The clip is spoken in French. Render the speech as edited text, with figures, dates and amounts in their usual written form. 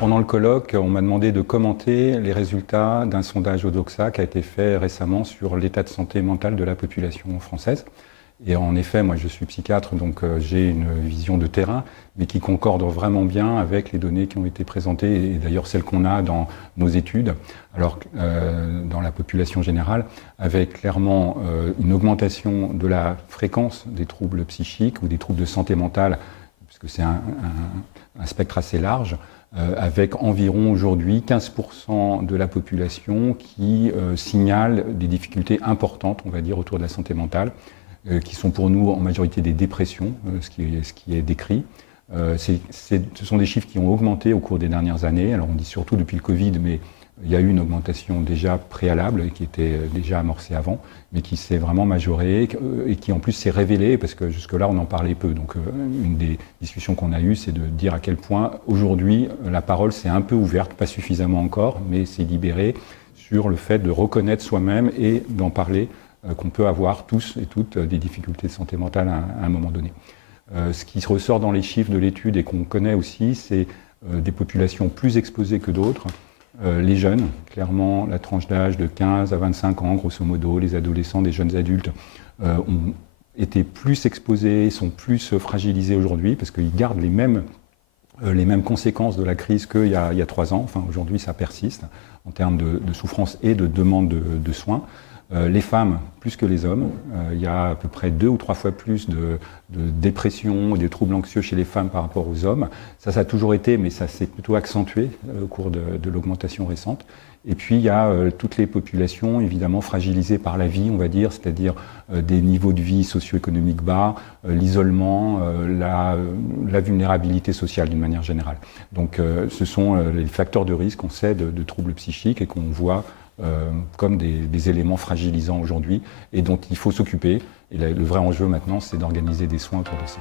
Pendant le colloque, on m'a demandé de commenter les résultats d'un sondage Odoxa qui a été fait récemment sur l'état de santé mentale de la population française. Et en effet, moi je suis psychiatre, donc j'ai une vision de terrain, mais qui concorde vraiment bien avec les données qui ont été présentées, et d'ailleurs celles qu'on a dans nos études, alors dans la population générale, avec clairement une augmentation de la fréquence des troubles psychiques ou des troubles de santé mentale, puisque c'est un spectre assez large, avec environ aujourd'hui 15% de la population qui signale des difficultés importantes, on va dire, autour de la santé mentale, qui sont pour nous en majorité des dépressions, ce qui est décrit. Ce sont des chiffres qui ont augmenté au cours des dernières années. Alors on dit surtout depuis le Covid, mais il y a eu une augmentation déjà préalable, qui était déjà amorcée avant, mais qui s'est vraiment majorée et qui en plus s'est révélée, parce que jusque-là on en parlait peu. Donc une des discussions qu'on a eues, c'est de dire à quel point aujourd'hui la parole s'est un peu ouverte, pas suffisamment encore, mais s'est libérée sur le fait de reconnaître soi-même et d'en parler, qu'on peut avoir tous et toutes des difficultés de santé mentale à un moment donné. Ce qui ressort dans les chiffres de l'étude et qu'on connaît aussi, c'est des populations plus exposées que d'autres. Les jeunes, clairement la tranche d'âge de 15 à 25 ans, grosso modo, les adolescents, des jeunes adultes, ont été plus exposés, sont plus fragilisés aujourd'hui parce qu'ils gardent les mêmes conséquences de la crise qu'il y a 3 ans. Enfin, aujourd'hui, ça persiste en termes de souffrance et de demande de soins. Les femmes, plus que les hommes, il y a à peu près 2 ou 3 fois plus de dépression et de troubles anxieux chez les femmes par rapport aux hommes. Ça a toujours été, mais ça s'est plutôt accentué au cours de l'augmentation récente. Et puis il y a toutes les populations évidemment fragilisées par la vie, on va dire, c'est-à-dire des niveaux de vie socio-économiques bas, l'isolement, la vulnérabilité sociale d'une manière générale. Donc ce sont les facteurs de risque, on sait, de troubles psychiques et qu'on voit comme des éléments fragilisants aujourd'hui et dont il faut s'occuper. Et le vrai enjeu maintenant, c'est d'organiser des soins autour de ça.